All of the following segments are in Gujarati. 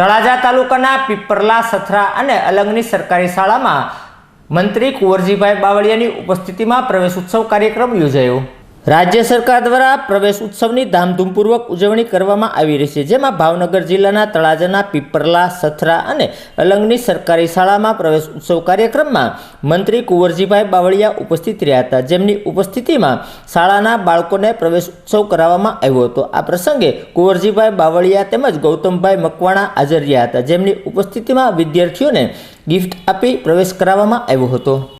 તળાજા તાલુકાના પીપરલા, સથરા અને અલંગની સરકારી શાળામાં મંત્રી કુંવરજીભાઈ બાવળિયાની ઉપસ્થિતિમાં પ્રવેશ ઉત્સવ કાર્યક્રમ યોજાયો. રાજ્ય સરકાર દ્વારા પ્રવેશ ઉત્સવની ધામધૂમપૂર્વક ઉજવણી કરવામાં આવી રહી છે, જેમાં ભાવનગર જિલ્લાના તળાજાના પીપરલા, સથરા અને અલંગની સરકારી શાળામાં પ્રવેશ ઉત્સવ કાર્યક્રમમાં મંત્રી કુંવરજીભાઈ બાવળિયા ઉપસ્થિત રહ્યા હતા. જેમની ઉપસ્થિતિમાં શાળાના બાળકોને પ્રવેશ ઉત્સવ કરાવવામાં આવ્યો હતો. આ પ્રસંગે કુંવરજીભાઈ બાવળિયા તેમજ ગૌતમભાઈ મકવાણા હાજર રહ્યા હતા. જેમની ઉપસ્થિતિમાં વિદ્યાર્થીઓને ગિફ્ટ આપી પ્રવેશ કરાવવામાં આવ્યો હતો.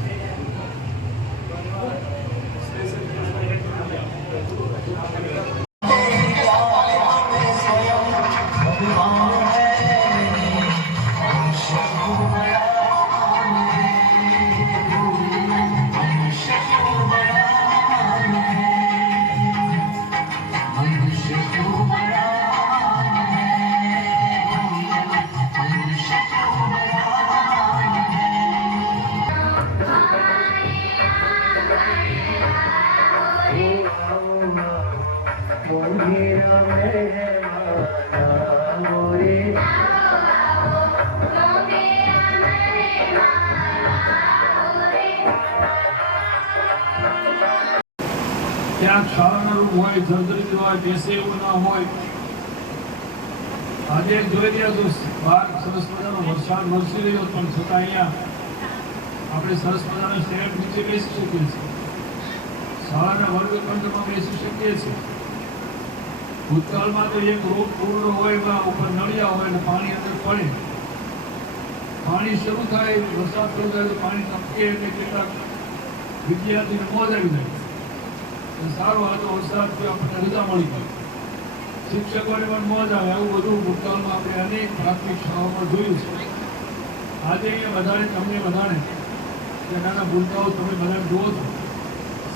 આજે જોઈ રહ્યા તો બાર સરસ મજાનો વરસાદ વરસી રહ્યો, પણ છતાં અહીંયા આપણે સરસ મજાના સ્ટેન્ડ નીચે બેસી શકીએ છીએ. શાળાના વર્ગખંડમાં બેસી શકીએ છીએ. ભૂતકાળમાં તો એક રોગ પૂર્ણ હોય એમાં ઉપર નળિયા હોય અને પાણી અંદર પડે. પાણી શરૂ થાય, વરસાદ શરૂ થાય તો પાણી ટપકે એટલે કેટલાક વિદ્યાર્થીને મોજ આવી જાય. સારો હતો વરસાદ આપણને રજા મળી ગઈ. શિક્ષકોને પણ મોજ આવે. આવું બધું ભૂતકાળમાં આપણે અનેક પ્રાથમિક શાળાઓમાં જોયું છે. આજે અહીંયા બધાને તમને બધાને જે નાના ભૂલકાઓ તમે બધા જુઓ છો.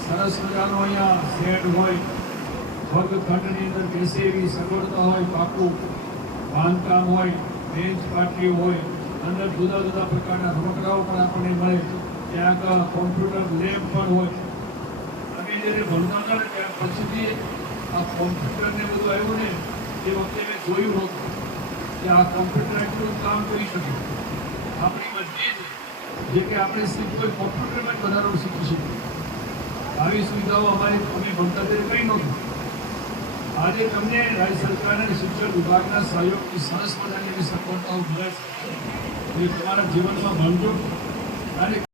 સરસ મજાનો અહીંયા શેડ હોય. વર્ગખંડની અંદર બેસે એવી સગવડતા હોય, પાકું બાંધકામ હોય, બેન્ચ પાટલી હોય, અંદર જુદા જુદા પ્રકારના રમકડાઓ પણ આપણને મળે. ત્યાં કોમ્પ્યુટર લેબ પણ હોય. અમે જ્યારે ભણતા હતા ને ત્યાં પછીથી આ કોમ્પ્યુટરને બધું આવ્યું ને, એ વખતે મેં જોયું નહોતું કે આ કોમ્પ્યુટર એટલું કામ કરી શકે. આપણી બધી જ જે કે આપણે કોઈ કોમ્પ્યુટરમાં જ વધારો શીખી શકીએ. આવી સુવિધાઓ અમારી અમે ભણતા તે કંઈ નહોતું. આજે તમને રાજ્ય સરકાર અને શિક્ષણ વિભાગના સહયોગથી સરસ મજાની એવી સફળતાઓ મળે છે. એ તમારા જીવનમાં ભણજો. અને